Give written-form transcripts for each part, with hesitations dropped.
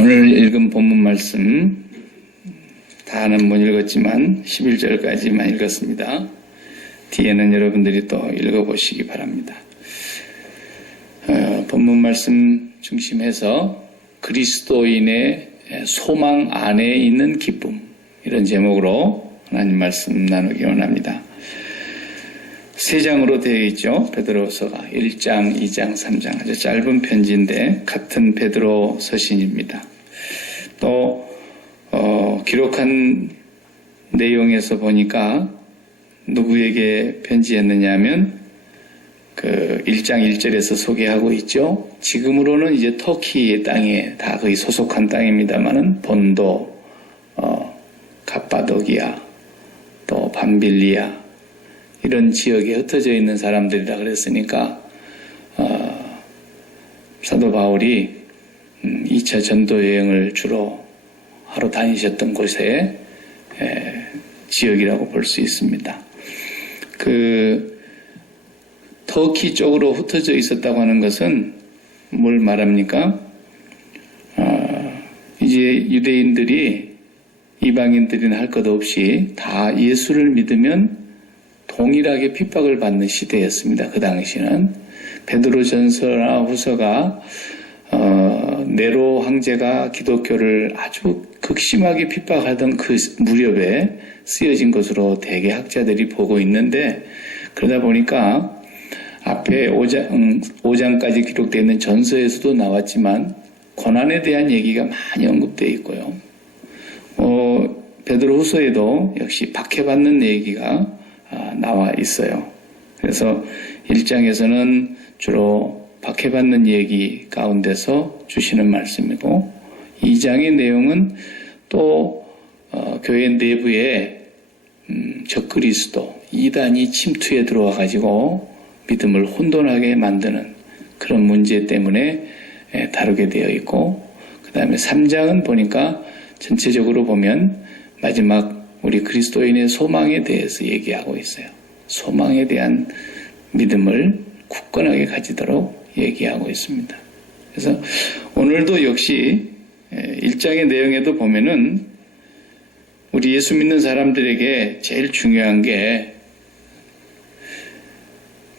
오늘 읽은 본문 말씀 다는 못 읽었지만 11절까지만 읽었습니다. 뒤에는 여러분들이 또 읽어보시기 바랍니다. 본문 말씀 중심해서 그리스도인의 소망 안에 있는 기쁨, 이런 제목으로 하나님 말씀 나누기 원합니다. 세 장으로 되어 있죠. 베드로서가 1장, 2장, 3장 아주 짧은 편지인데 같은 베드로 서신입니다. 또 기록한 내용에서 보니까 누구에게 편지했느냐 하면 그 1장 1절에서 소개하고 있죠. 지금으로는 이제 터키 땅에 다 거의 소속한 땅입니다만은 본도, 갑바도기아, 또 밤빌리아 이런 지역에 흩어져 있는 사람들이라 그랬으니까 사도 바울이 2차 전도 여행을 주로 하러 다니셨던 곳의 지역이라고 볼 수 있습니다. 그 터키 쪽으로 흩어져 있었다고 하는 것은 뭘 말합니까? 이제 유대인들이 이방인들이나 할 것 없이 다 예수를 믿으면 동일하게 핍박을 받는 시대였습니다. 그 당시는 베드로전서나 후서가 네로 황제가 기독교를 아주 극심하게 핍박하던 그 무렵에 쓰여진 것으로 대개 학자들이 보고 있는데, 그러다 보니까 앞에 5장까지 기록되어 있는 전서에서도 나왔지만 고난에 대한 얘기가 많이 언급되어 있고요. 베드로 후서에도 역시 박해받는 얘기가 나와 있어요. 그래서 1장에서는 주로 박해받는 얘기 가운데서 주시는 말씀이고, 2장의 내용은 또 교회 내부에 적그리스도, 이단이 침투해 들어와 가지고 믿음을 혼돈하게 만드는 그런 문제 때문에 다루게 되어 있고, 그 다음에 3장은 보니까 전체적으로 보면 마지막 우리 그리스도인의 소망에 대해서 얘기하고 있어요. 소망에 대한 믿음을 굳건하게 가지도록 얘기하고 있습니다. 그래서 오늘도 역시 1장의 내용에도 보면은 우리 예수 믿는 사람들에게 제일 중요한 게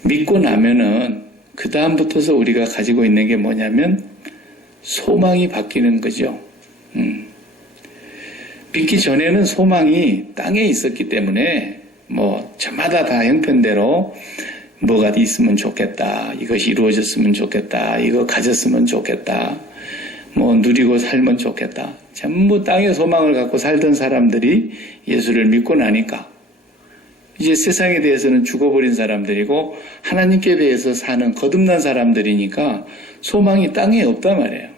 믿고 나면은 그 다음부터서 우리가 가지고 있는 게 뭐냐면 소망이 바뀌는 거죠. 믿기 전에는 소망이 땅에 있었기 때문에 뭐 저마다 다 형편대로 뭐가 있으면 좋겠다, 이것이 이루어졌으면 좋겠다, 이거 가졌으면 좋겠다, 뭐 누리고 살면 좋겠다, 전부 땅의 소망을 갖고 살던 사람들이 예수를 믿고 나니까 이제 세상에 대해서는 죽어버린 사람들이고 하나님께 대해서 사는 거듭난 사람들이니까 소망이 땅에 없단 말이에요.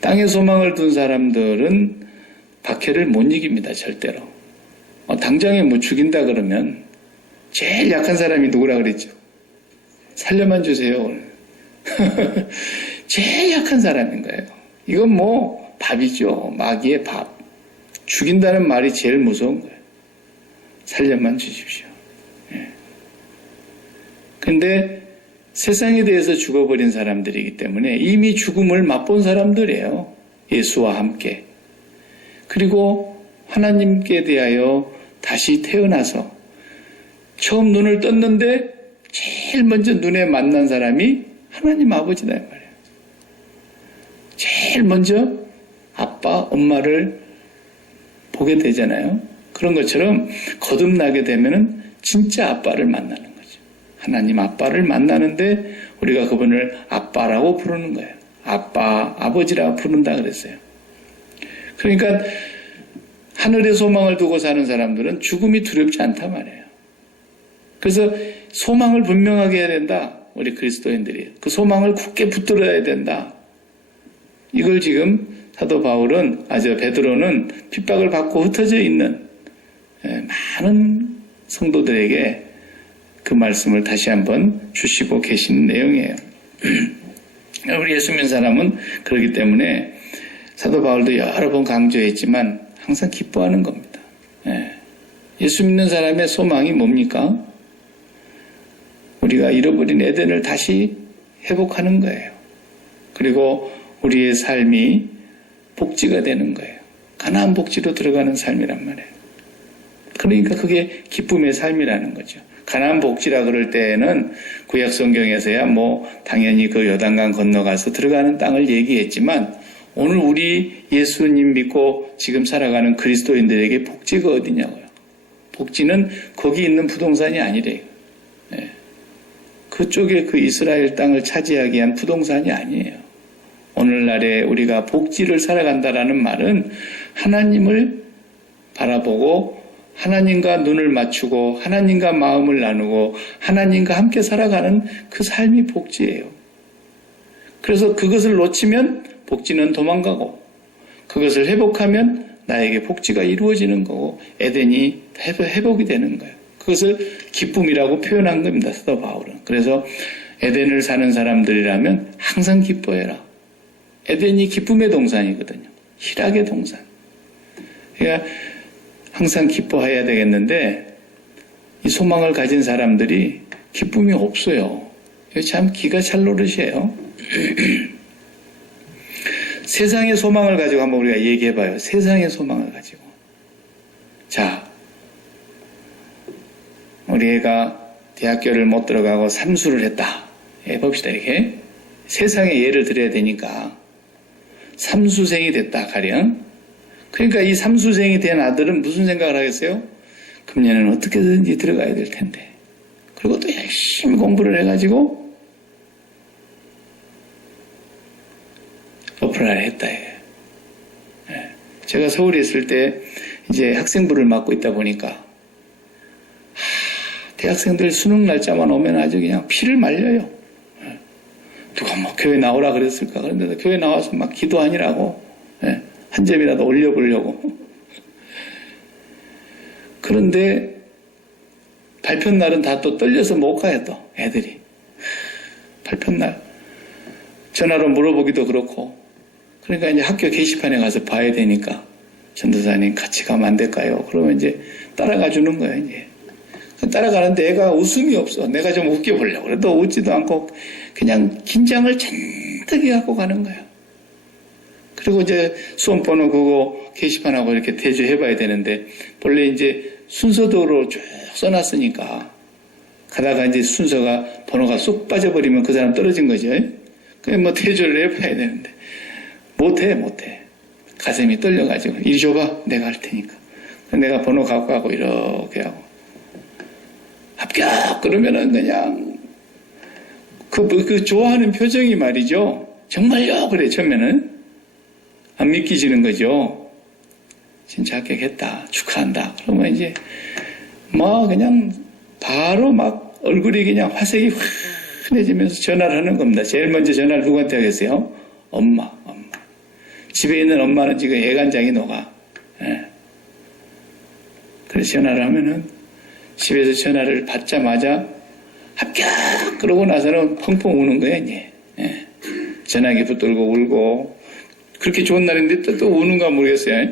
땅에 소망을 둔 사람들은 박해를 못 이깁니다. 절대로. 당장에 뭐 죽인다 그러면 제일 약한 사람이 누구라 그랬죠? 살려만 주세요. 제일 약한 사람인 거예요. 이건 뭐 밥이죠. 마귀의 밥. 죽인다는 말이 제일 무서운 거예요. 살려만 주십시오. 근데 세상에 대해서 죽어버린 사람들이기 때문에 이미 죽음을 맛본 사람들이에요. 예수와 함께. 그리고 하나님께 대하여 다시 태어나서 처음 눈을 떴는데 제일 먼저 눈에 만난 사람이 하나님 아버지다 이 말이에요. 제일 먼저 아빠, 엄마를 보게 되잖아요. 그런 것처럼 거듭나게 되면은 진짜 아빠를 만나는 거죠. 하나님 아빠를 만나는데 우리가 그분을 아빠라고 부르는 거예요. 아빠, 아버지라고 부른다 그랬어요. 그러니까 하늘의 소망을 두고 사는 사람들은 죽음이 두렵지 않단 말이에요. 그래서 소망을 분명하게 해야 된다. 우리 그리스도인들이. 그 소망을 굳게 붙들어야 된다. 이걸 지금 사도 바울은, 베드로는 핍박을 받고 흩어져 있는 많은 성도들에게 그 말씀을 다시 한번 주시고 계신 내용이에요. 우리 예수 믿는 사람은 그렇기 때문에 사도 바울도 여러 번 강조했지만 항상 기뻐하는 겁니다. 예수 믿는 사람의 소망이 뭡니까? 우리가 잃어버린 에덴을 다시 회복하는 거예요. 그리고 우리의 삶이 복지가 되는 거예요. 가나안 복지로 들어가는 삶이란 말이에요. 그러니까 그게 기쁨의 삶이라는 거죠. 가나안 복지라 그럴 때에는 구약 성경에서야 당연히 그 요단강 건너가서 들어가는 땅을 얘기했지만 오늘 우리 예수님 믿고 지금 살아가는 그리스도인들에게 복지가 어디냐고요. 복지는 거기 있는 부동산이 아니래요. 네. 그쪽에 그 이스라엘 땅을 차지하기 위한 부동산이 아니에요. 오늘날에 우리가 복지를 살아간다라는 말은 하나님을 바라보고 하나님과 눈을 맞추고 하나님과 마음을 나누고 하나님과 함께 살아가는 그 삶이 복지예요. 그래서 그것을 놓치면 복지는 도망가고 그것을 회복하면 나에게 복지가 이루어지는 거고 에덴이 회복이 되는 거예요. 그것을 기쁨이라고 표현한 겁니다. 사도 바울은. 그래서 에덴을 사는 사람들이라면 항상 기뻐해라. 에덴이 기쁨의 동산이거든요. 희락의 동산. 그러니까 항상 기뻐해야 되겠는데 이 소망을 가진 사람들이 기쁨이 없어요. 이거 참 기가 찰 노릇이에요. 세상의 소망을 가지고 한번 우리가 얘기해봐요. 세상의 소망을 가지고. 자, 우리 애가 대학교를 못 들어가고 삼수를 했다. 해봅시다, 이렇게. 세상에 예를 들어야 되니까. 삼수생이 됐다, 가령. 그러니까 이 삼수생이 된 아들은 무슨 생각을 하겠어요? 금년에는 어떻게든지 들어가야 될 텐데. 그리고 또 열심히 공부를 해가지고 어플라이를 했다. 제가 서울에 있을 때 이제 학생부를 맡고 있다 보니까 대학생들 수능 날짜만 오면 아주 그냥 피를 말려요. 누가 교회 나오라 그랬을까? 그런데 교회 나와서 막 기도하니라고 한 점이라도 올려보려고. 그런데 발표 날은 다 또 떨려서 못 가요, 또 애들이. 발표 날 전화로 물어보기도 그렇고. 그러니까 이제 학교 게시판에 가서 봐야 되니까 전도사님 같이 가면 안 될까요? 그러면 이제 따라가 주는 거예요, 이제. 따라가는데 애가 웃음이 없어. 내가 좀 웃겨보려고. 그래도 웃지도 않고 그냥 긴장을 잔뜩 갖고 가는 거예요. 그리고 이제 수험번호 그거 게시판하고 이렇게 대조해봐야 되는데 원래 이제 순서대로 쭉 써놨으니까 가다가 이제 순서가 번호가 쏙 빠져버리면 그 사람 떨어진 거죠. 그냥 대조를 해봐야 되는데 못해. 가슴이 떨려가지고 이리 줘봐. 내가 할 테니까. 내가 번호 갖고 가고 이렇게 하고 합격! 그러면은 그냥 그 좋아하는 표정이 말이죠. 정말요? 그래 처음에는 안 믿기지는 거죠. 진짜 합격했다. 축하한다. 그러면 이제 그냥 바로 막 얼굴이 그냥 화색이 환해지면서 전화를 하는 겁니다. 제일 먼저 전화를 누구한테 하겠어요? 엄마. 집에 있는 엄마는 지금 애간장이 녹아. 그래서 전화를 하면은 집에서 전화를 받자마자 합격! 그러고 나서는 펑펑 우는 거예요, 이제. 전화기 붙들고 울고. 그렇게 좋은 날인데 또 우는가 모르겠어요.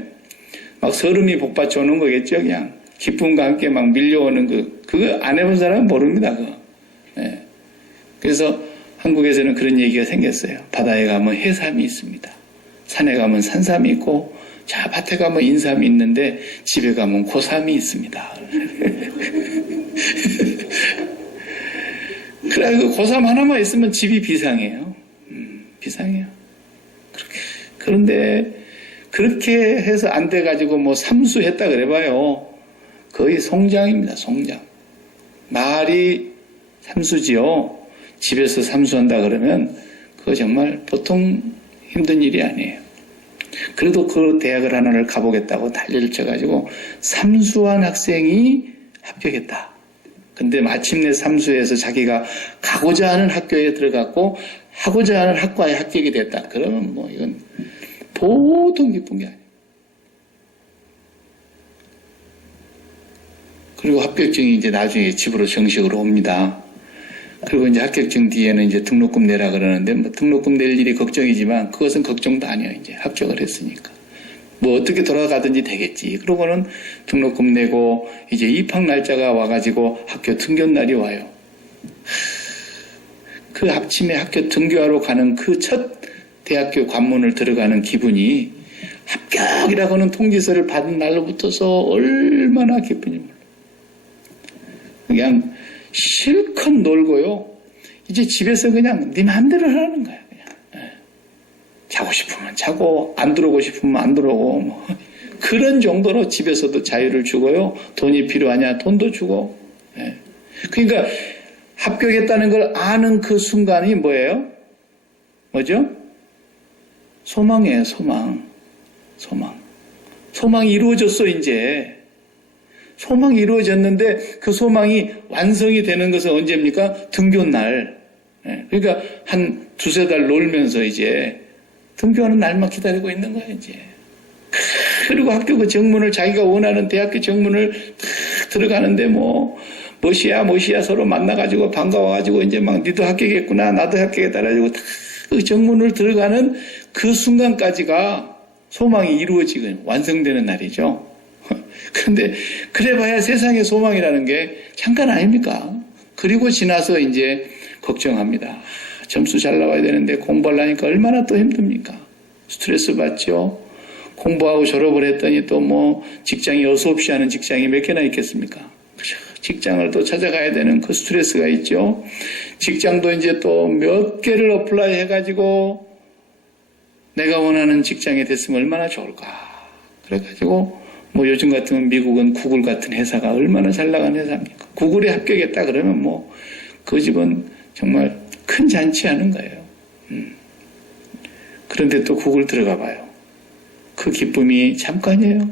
막 서름이 복받쳐 오는 거겠죠, 그냥. 기쁨과 함께 막 밀려오는 그거 안 해본 사람은 모릅니다, 그거. 그래서 한국에서는 그런 얘기가 생겼어요. 바다에 가면 해삼이 있습니다. 산에 가면 산삼이 있고, 자, 밭에 가면 인삼이 있는데, 집에 가면 고삼이 있습니다. 그래, 그 고삼 하나만 있으면 집이 비상해요. 비상해요. 그런데, 그렇게 해서 안 돼가지고 삼수했다 그래봐요. 거의 송장입니다, 송장. 말이 삼수지요. 집에서 삼수한다 그러면, 그거 정말 보통 힘든 일이 아니에요. 그래도 그 대학을 하나를 가보겠다고 난리를 쳐가지고 삼수한 학생이 합격했다. 근데 마침내 삼수해서 자기가 가고자 하는 학교에 들어갔고 하고자 하는 학과에 합격이 됐다. 그러면 이건 보통 기쁜 게 아니에요. 그리고 합격증이 이제 나중에 집으로 정식으로 옵니다. 그리고 이제 합격증 뒤에는 이제 등록금 내라 그러는데 등록금 낼 일이 걱정이지만 그것은 걱정도 아니에요. 이제 합격을 했으니까. 어떻게 돌아가든지 되겠지. 그러고는 등록금 내고 이제 입학 날짜가 와가지고 학교 등교 날이 와요. 그 아침에 학교 등교하러 가는 그 첫 대학교 관문을 들어가는 기분이 합격이라고는 통지서를 받은 날로부터서 얼마나 기쁜지 몰라요. 그냥 실컷 놀고요. 이제 집에서 그냥 네 마음대로 하라는 거야. 그냥. 자고 싶으면 자고 안 들어오고 싶으면 안 들어오고 뭐. 그런 정도로 집에서도 자유를 주고요. 돈이 필요하냐 돈도 주고. 그러니까 합격했다는 걸 아는 그 순간이 뭐예요? 뭐죠? 소망이에요. 소망이 이루어졌어. 이제 소망이 이루어졌는데 그 소망이 완성이 되는 것은 언제입니까? 등교날. 그러니까 한 두세 달 놀면서 이제 등교하는 날만 기다리고 있는 거예요. 이제. 그리고 학교 그 정문을 자기가 원하는 대학교 정문을 탁 들어가는데 멋이야 서로 만나가지고 반가워가지고 이제 막 니도 합격했구나 나도 합격했다 해가지고 탁 그 정문을 들어가는 그 순간까지가 소망이 이루어지고 완성되는 날이죠. 그런데 그래봐야 세상의 소망이라는 게 잠깐 아닙니까? 그리고 지나서 이제 걱정합니다. 점수 잘 나와야 되는데 공부하려니까 얼마나 또 힘듭니까? 스트레스 받죠. 공부하고 졸업을 했더니 또 직장이 어수 없이 하는 직장이 몇 개나 있겠습니까? 직장을 또 찾아가야 되는 그 스트레스가 있죠. 직장도 이제 또 몇 개를 어플라이 해가지고 내가 원하는 직장에 됐으면 얼마나 좋을까. 그래가지고 요즘 같으면 미국은 구글 같은 회사가 얼마나 잘 나간 회사입니까? 구글에 합격했다 그러면 그 집은 정말 큰 잔치하는 거예요. 그런데 또 구글 들어가 봐요. 그 기쁨이 잠깐이에요.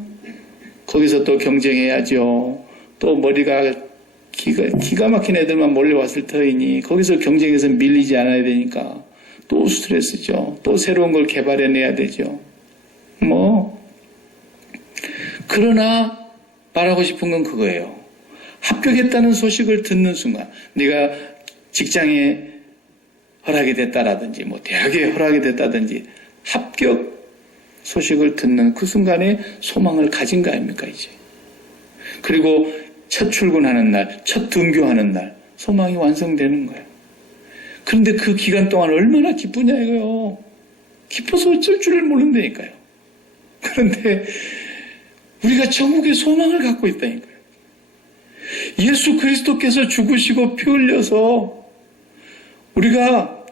거기서 또 경쟁해야죠. 또 머리가 기가 막힌 애들만 몰려왔을 터이니 거기서 경쟁에서 밀리지 않아야 되니까 또 스트레스죠. 또 새로운 걸 개발해내야 되죠. 그러나 말하고 싶은 건 그거예요. 합격했다는 소식을 듣는 순간 네가 직장에 허락이 됐다라든지 대학에 허락이 됐다든지 합격 소식을 듣는 그 순간에 소망을 가진 거 아닙니까 이제. 그리고 첫 출근하는 날, 첫 등교하는 날 소망이 완성되는 거예요. 그런데 그 기간 동안 얼마나 기쁘냐 이거요. 기뻐서 어쩔 줄을 모른다니까요. 그런데 우리가 천국의 소망을 갖고 있다니까요. 예수 그리스도께서 죽으시고 피 흘려서 우리가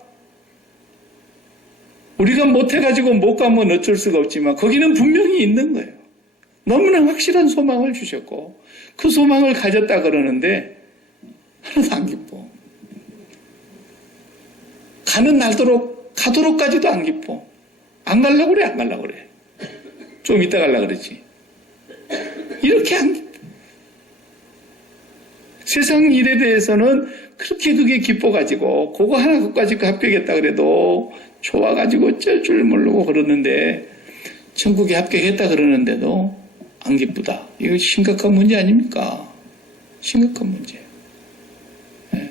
못해가지고 못 가면 어쩔 수가 없지만 거기는 분명히 있는 거예요. 너무나 확실한 소망을 주셨고 그 소망을 가졌다 그러는데 하나도 안 기뻐. 가는 날도록 가도록까지도 안 기뻐. 안 가려고 그래 안 가려고 그래. 좀 이따 가려고 그러지. 이렇게 안 기뻐. 세상 일에 대해서는 그렇게 그게 기뻐가지고 그거 하나 그것까지 합격했다 그래도 좋아가지고 어쩔 줄 모르고 그러는데 천국에 합격했다 그러는데도 안 기쁘다. 이거 심각한 문제 아닙니까? 심각한 문제. 네.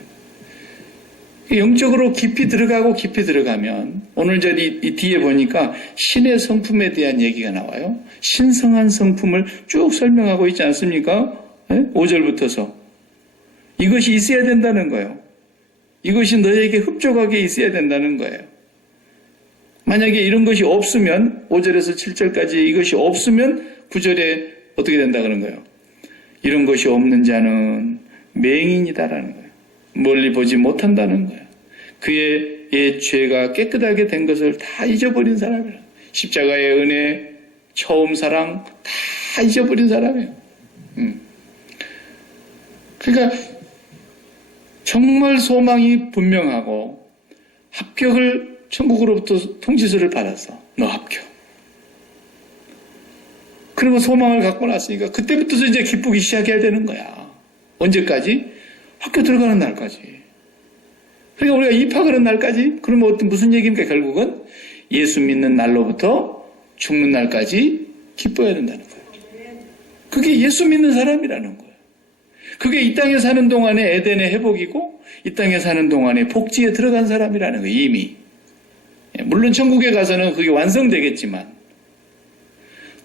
영적으로 깊이 들어가면 오늘 이 뒤에 보니까 신의 성품에 대한 얘기가 나와요. 신성한 성품을 쭉 설명하고 있지 않습니까? 네? 5절부터서. 이것이 있어야 된다는 거예요. 이것이 너에게 흡족하게 있어야 된다는 거예요. 만약에 이런 것이 없으면 5절에서 7절까지 이것이 없으면 9절에 어떻게 된다 그런 거예요. 이런 것이 없는 자는 맹인이다라는 거예요. 멀리 보지 못한다는 거예요. 그의 옛 죄가 깨끗하게 된 것을 다 잊어버린 사람이에요. 십자가의 은혜, 처음 사랑 다 잊어버린 사람이에요. 그러니까 정말 소망이 분명하고 합격을 천국으로부터 통지서를 받아서 너 합격. 그리고 소망을 갖고 났으니까 그때부터 이제 기쁘기 시작해야 되는 거야. 언제까지? 학교 들어가는 날까지. 그러니까 우리가 입학하는 날까지? 그러면 무슨 얘기입니까? 결국은 예수 믿는 날로부터 죽는 날까지 기뻐야 된다는 거예요. 그게 예수 믿는 사람이라는 거예요. 그게 이 땅에 사는 동안에 에덴의 회복이고 이 땅에 사는 동안에 복지에 들어간 사람이라는 거예요. 이미. 물론 천국에 가서는 그게 완성되겠지만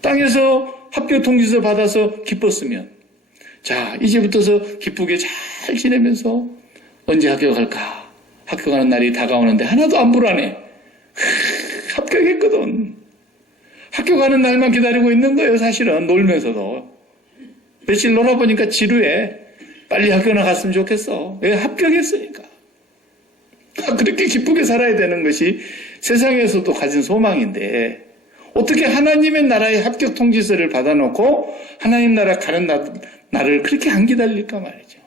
땅에서 합격 통지서 받아서 기뻤으면 자 이제부터서 기쁘게 잘 지내면서 언제 합격할까? 합격하는 날이 다가오는데 하나도 안 불안해. 합격했거든. 학교 가는 날만 기다리고 있는 거예요, 사실은. 놀면서도. 며칠 놀아보니까 지루해. 빨리 학교 나갔으면 좋겠어. 왜? 합격했으니까. 그렇게 기쁘게 살아야 되는 것이 세상에서도 가진 소망인데, 어떻게 하나님의 나라의 합격 통지서를 받아놓고 하나님 나라 가는 날을 그렇게 안 기다릴까 말이죠.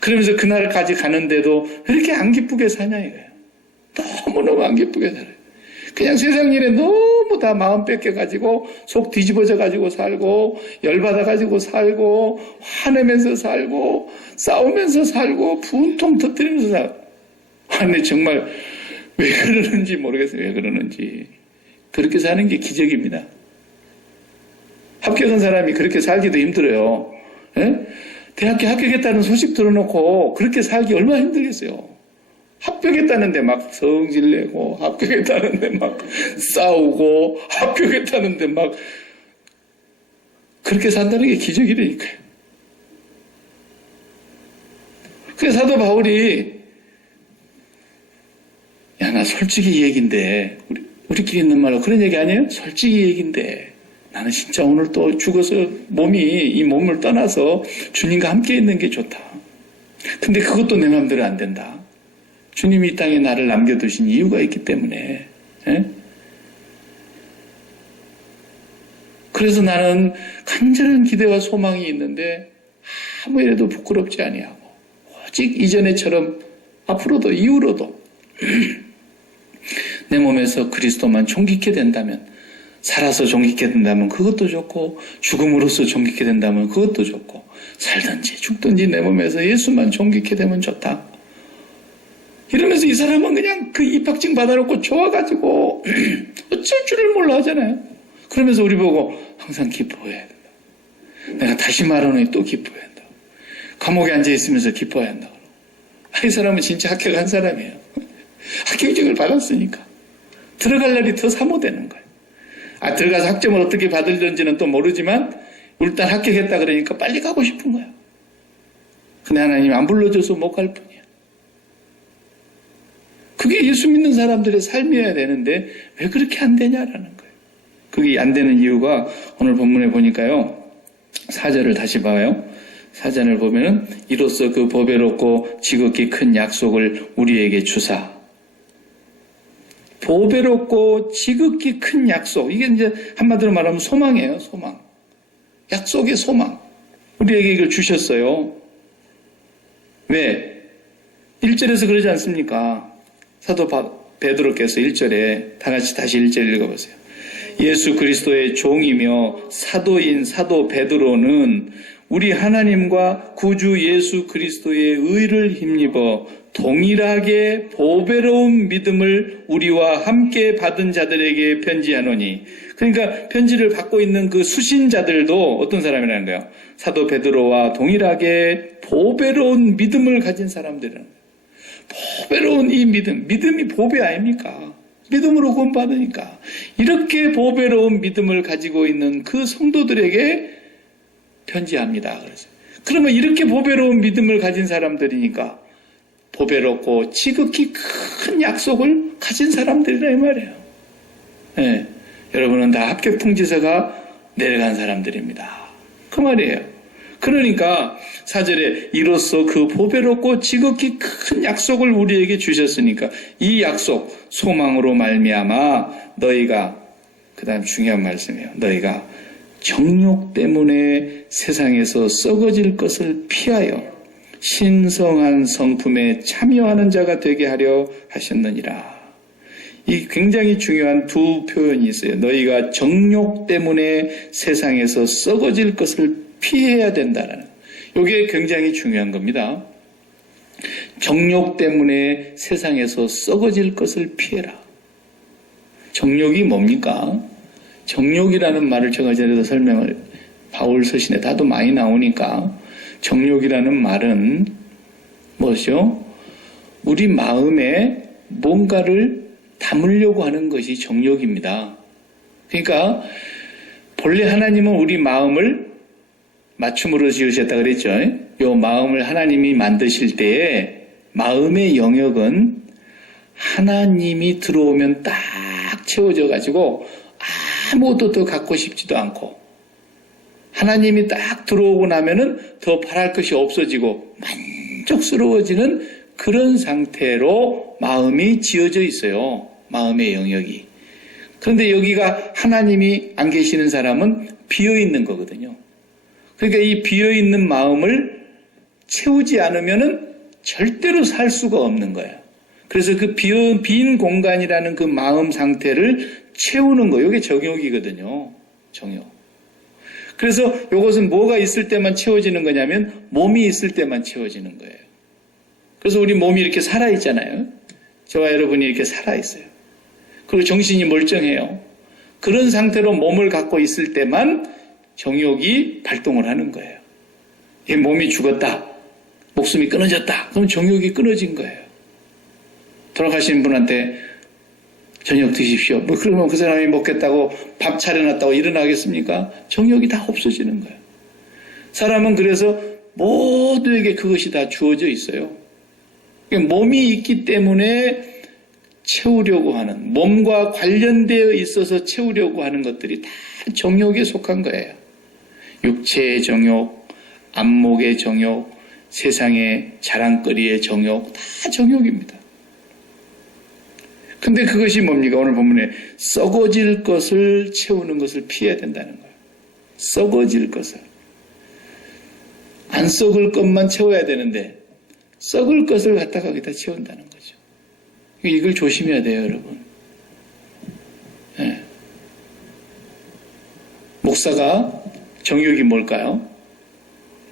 그러면서 그날까지 가는데도 왜 이렇게 안 기쁘게 사냐 이거예요. 너무너무 안 기쁘게 살아요. 그냥 세상 일에 너무 다 마음 뺏겨가지고 속 뒤집어져가지고 살고 열받아가지고 살고 화내면서 살고 싸우면서 살고 분통 터뜨리면서 살고. 아니 정말 왜 그러는지 모르겠어요. 왜 그러는지. 그렇게 사는 게 기적입니다. 합격한 사람이 그렇게 살기도 힘들어요. 예? 대학교 합격했다는 소식 들어놓고 그렇게 살기 얼마나 힘들겠어요. 합격했다는데 막 성질내고 합격했다는데 막 싸우고 합격했다는데 막 그렇게 산다는 게 기적이라니까요. 그래서 사도 바울이 야, 나 솔직히 이 얘기인데 우리끼리 있는 말로 그런 얘기 아니에요? 솔직히 이 얘기인데 나는 진짜 오늘 또 죽어서 이 몸을 떠나서 주님과 함께 있는 게 좋다. 근데 그것도 내 마음대로 안 된다. 주님이 이 땅에 나를 남겨두신 이유가 있기 때문에. 예? 그래서 나는 간절한 기대와 소망이 있는데 아무 일에도 부끄럽지 아니하고 오직 이전에처럼 앞으로도 이후로도 내 몸에서 그리스도만 존귀케 된다면, 살아서 존귀케 된다면 그것도 좋고 죽음으로써 존귀케 된다면 그것도 좋고 살든지 죽든지 내 몸에서 예수만 존귀케 되면 좋다. 이러면서 이 사람은 그냥 그 입학증 받아놓고 좋아가지고 어쩔 줄을 몰라 하잖아요. 그러면서 우리 보고 항상 기뻐해야 된다. 내가 다시 말하노니 또 기뻐해야 한다. 감옥에 앉아있으면서 기뻐해야 한다. 이 사람은 진짜 합격한 사람이에요. 합격증을 받았으니까 들어갈 날이 더 사모되는 거예요. 들어가서 학점을 어떻게 받을는지는 또 모르지만 일단 합격했다 그러니까 빨리 가고 싶은 거야. 근데 하나님이 안 불러줘서 못 갈 뿐이야. 그게 예수 믿는 사람들의 삶이어야 되는데 왜 그렇게 안 되냐라는 거예요. 그게 안 되는 이유가 오늘 본문에 보니까요. 4절을 다시 봐요. 4절을 보면은 이로써 그 보배롭고 지극히 큰 약속을 우리에게 주사. 보배롭고 지극히 큰 약속. 이게 이제 한마디로 말하면 소망이에요. 소망. 약속의 소망. 우리에게 이걸 주셨어요. 왜? 1절에서 그러지 않습니까? 사도 베드로께서 1절에 다 같이 다시 1절 읽어보세요. 예수 그리스도의 종이며 사도인 사도 베드로는 우리 하나님과 구주 예수 그리스도의 의를 힘입어 동일하게 보배로운 믿음을 우리와 함께 받은 자들에게 편지하노니. 그러니까 편지를 받고 있는 그 수신자들도 어떤 사람이라는 거예요? 사도 베드로와 동일하게 보배로운 믿음을 가진 사람들은. 보배로운 이 믿음이 보배 아닙니까? 믿음으로 구원받으니까. 이렇게 보배로운 믿음을 가지고 있는 그 성도들에게 편지합니다. 그러면 이렇게 보배로운 믿음을 가진 사람들이니까 보배롭고 지극히 큰 약속을 가진 사람들이라 이 말이에요. 네, 여러분은 다 합격 통지서가 내려간 사람들입니다. 그 말이에요. 그러니까 4절에 이로써 그 보배롭고 지극히 큰 약속을 우리에게 주셨으니까 이 약속 소망으로 말미암아 너희가, 그 다음 중요한 말씀이에요. 너희가 정욕 때문에 세상에서 썩어질 것을 피하여 신성한 성품에 참여하는 자가 되게 하려 하셨느니라. 이 굉장히 중요한 두 표현이 있어요. 너희가 정욕 때문에 세상에서 썩어질 것을 피해야 된다는. 이게 굉장히 중요한 겁니다. 정욕 때문에 세상에서 썩어질 것을 피해라. 정욕이 뭡니까? 정욕이라는 말을 제가 전에도 설명을 바울 서신에 다도 많이 나오니까 정욕이라는 말은 뭐죠? 우리 마음에 뭔가를 담으려고 하는 것이 정욕입니다. 그러니까 본래 하나님은 우리 마음을 맞춤으로 지으셨다 그랬죠. 요 마음을 하나님이 만드실 때에 마음의 영역은 하나님이 들어오면 딱 채워져 가지고 아무것도 더 갖고 싶지도 않고 하나님이 딱 들어오고 나면은 더 바랄 것이 없어지고 만족스러워지는 그런 상태로 마음이 지어져 있어요. 마음의 영역이. 그런데 여기가 하나님이 안 계시는 사람은 비어있는 거거든요. 그러니까 이 비어있는 마음을 채우지 않으면은 절대로 살 수가 없는 거예요. 그래서 그 빈 공간이라는 그 마음 상태를 채우는 거, 이게 정욕이거든요. 정욕. 그래서 이것은 뭐가 있을 때만 채워지는 거냐면 몸이 있을 때만 채워지는 거예요. 그래서 우리 몸이 이렇게 살아있잖아요. 저와 여러분이 이렇게 살아있어요. 그리고 정신이 멀쩡해요. 그런 상태로 몸을 갖고 있을 때만 정욕이 발동을 하는 거예요. 이 몸이 죽었다. 목숨이 끊어졌다. 그럼 정욕이 끊어진 거예요. 돌아가신 분한테 저녁 드십시오. 뭐 그러면 그 사람이 먹겠다고 밥 차려놨다고 일어나겠습니까? 정욕이 다 없어지는 거예요. 사람은 그래서 모두에게 그것이 다 주어져 있어요. 몸이 있기 때문에 채우려고 하는, 몸과 관련되어 있어서 채우려고 하는 것들이 다 정욕에 속한 거예요. 육체의 정욕, 안목의 정욕, 세상의 자랑거리의 정욕, 다 정욕입니다. 근데 그것이 뭡니까? 오늘 본문에 썩어질 것을 채우는 것을 피해야 된다는 거예요. 썩어질 것을. 안 썩을 것만 채워야 되는데 썩을 것을 갖다가 거기다 채운다는 거죠. 이걸 조심해야 돼요, 여러분. 네. 목사가 정욕이 뭘까요?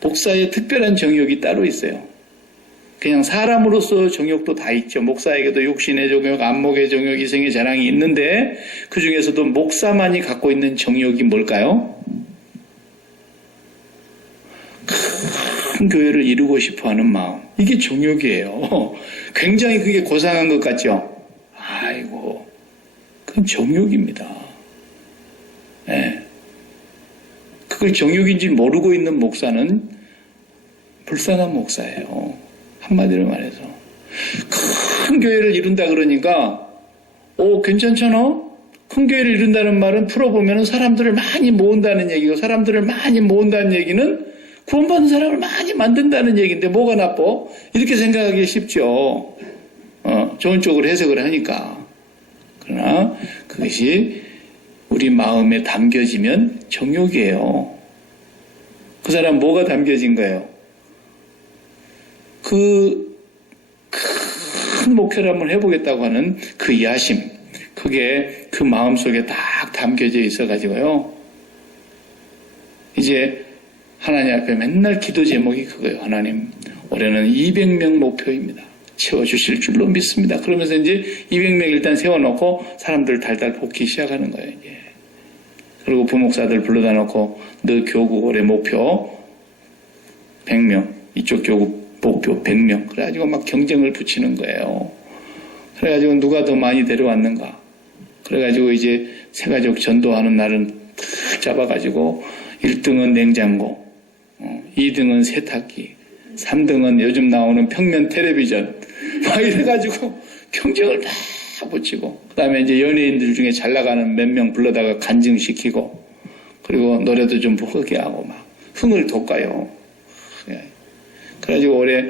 목사의 특별한 정욕이 따로 있어요. 그냥 사람으로서 정욕도 다 있죠. 목사에게도 육신의 정욕, 안목의 정욕, 이생의 자랑이 있는데 그 중에서도 목사만이 갖고 있는 정욕이 뭘까요? 큰 교회를 이루고 싶어하는 마음. 이게 정욕이에요. 굉장히 그게 고상한 것 같죠? 아이고, 그건 정욕입니다. 네. 그걸 정욕인지 모르고 있는 목사는 불쌍한 목사예요. 한마디로 말해서. 큰 교회를 이룬다 그러니까 괜찮잖아? 큰 교회를 이룬다는 말은 풀어보면 사람들을 많이 모은다는 얘기고, 사람들을 많이 모은다는 얘기는 구원받은 사람을 많이 만든다는 얘기인데 뭐가 나빠? 이렇게 생각하기 쉽죠. 좋은 쪽으로 해석을 하니까. 그러나 그것이 우리 마음에 담겨지면 정욕이에요. 그 사람 뭐가 담겨진 거예요? 그 큰 목표를 한번 해보겠다고 하는 그 야심, 그게 그 마음속에 딱 담겨져 있어가지고요. 이제 하나님 앞에 맨날 기도 제목이 그거예요. 하나님, 올해는 200명 목표입니다. 채워주실 줄로 믿습니다. 그러면서 이제 200명 일단 세워놓고 사람들 달달 볶기 시작하는 거예요. 이제. 그리고 부목사들 불러다 놓고 너 교구 올해 목표 100명, 이쪽 교구 목표 100명. 그래가지고 막 경쟁을 붙이는 거예요. 그래가지고 누가 더 많이 데려왔는가. 그래가지고 이제 새가족 전도하는 날은 탁 잡아가지고 1등은 냉장고, 2등은 세탁기, 3등은 요즘 나오는 평면 텔레비전. 막 이래가지고 경쟁을 다 붙이고. 그 다음에 이제 연예인들 중에 잘 나가는 몇 명 불러다가 간증시키고. 그리고 노래도 좀 부르게 하고 막 흥을 돋가요. 그래가지고 올해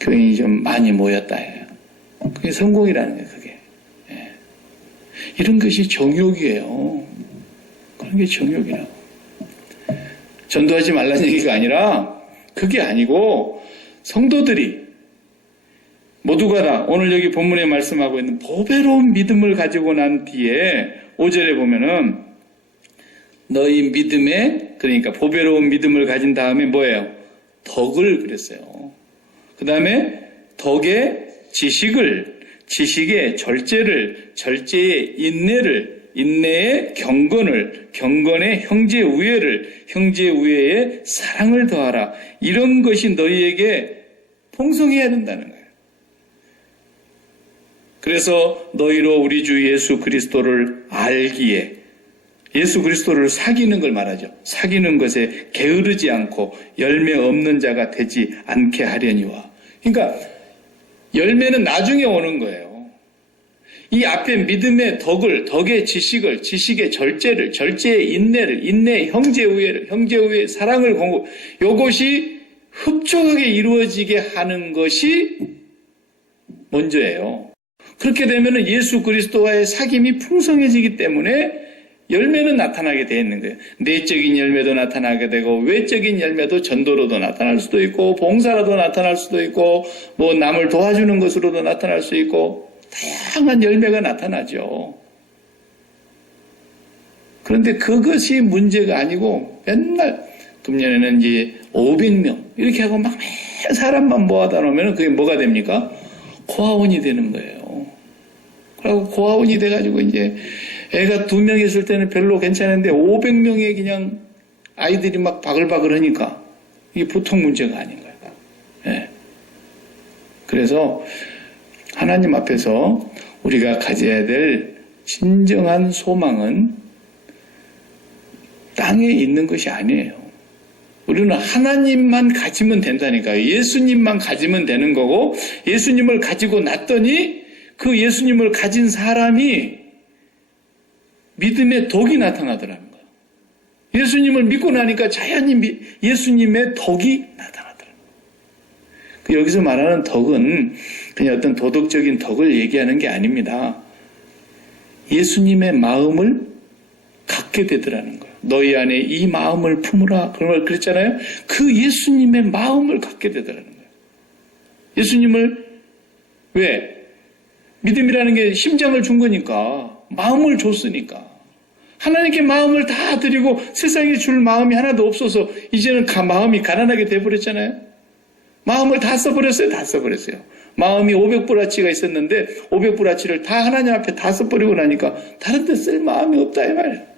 교인이 좀 많이 모였다 해요. 그게 성공이라는 거예요, 그게. 예. 이런 것이 정욕이에요. 그런 게 정욕이라고. 전도하지 말라는 얘기가 아니라 그게 아니고 성도들이 모두가 다 오늘 여기 본문에 말씀하고 있는 보배로운 믿음을 가지고 난 뒤에 5절에 보면은 너희 믿음에, 그러니까 보배로운 믿음을 가진 다음에 뭐예요? 덕을 그랬어요. 그 다음에 덕에 지식을, 지식에 절제를, 절제에 인내를, 인내에 경건을, 경건에 형제 우애를, 형제 우애에 사랑을 더하라. 이런 것이 너희에게 풍성해야 된다는 거예요. 그래서 너희로 우리 주 예수 그리스도를 알기에, 예수 그리스도를 사귀는 걸 말하죠. 사귀는 것에 게으르지 않고 열매 없는 자가 되지 않게 하려니와. 그러니까 열매는 나중에 오는 거예요. 이 앞에 믿음의 덕의 지식을, 지식의 절제를, 절제의 인내를, 인내의 형제우애를, 형제우애의 사랑을 공부, 요것이 흡족하게 이루어지게 하는 것이 먼저예요. 그렇게 되면 예수 그리스도와의 사귐이 풍성해지기 때문에 열매는 나타나게 되어 있는 거예요. 내적인 열매도 나타나게 되고 외적인 열매도 전도로도 나타날 수도 있고 봉사로도 나타날 수도 있고 뭐 남을 도와주는 것으로도 나타날 수 있고 다양한 열매가 나타나죠. 그런데 그것이 문제가 아니고 맨날 금년에는 이제 500명 이렇게 하고 막 매일 사람만 모아다 놓으면 그게 뭐가 됩니까? 고아원이 되는 거예요. 그리고 고아원이 돼가지고 이제 애가 2명 있을 때는 별로 괜찮은데 500명의 그냥 아이들이 막 바글바글 하니까 이게 보통 문제가 아닌 거예요. 네. 그래서 하나님 앞에서 우리가 가져야 될 진정한 소망은 땅에 있는 것이 아니에요. 우리는 하나님만 가지면 된다니까요. 예수님만 가지면 되는 거고 예수님을 가지고 났더니 그 예수님을 가진 사람이 믿음의 덕이 나타나더라는 거예요. 예수님을 믿고 나니까 자연히 예수님의 덕이 나타나더라는 거예요. 여기서 말하는 덕은 그냥 어떤 도덕적인 덕을 얘기하는 게 아닙니다. 예수님의 마음을 갖게 되더라는 거예요. 너희 안에 이 마음을 품으라. 그런 걸 그랬잖아요. 그 예수님의 마음을 갖게 되더라는 거예요. 예수님을 왜? 믿음이라는 게 심장을 준 거니까 마음을 줬으니까 하나님께 마음을 다 드리고 세상에 줄 마음이 하나도 없어서 이제는 마음이 가난하게 돼버렸잖아요. 마음을 다 써버렸어요. 다 써버렸어요. 마음이 500불어치가 있었는데 500불어치를 다 하나님 앞에 다 써버리고 나니까 다른 데 쓸 마음이 없다 이 말이에요.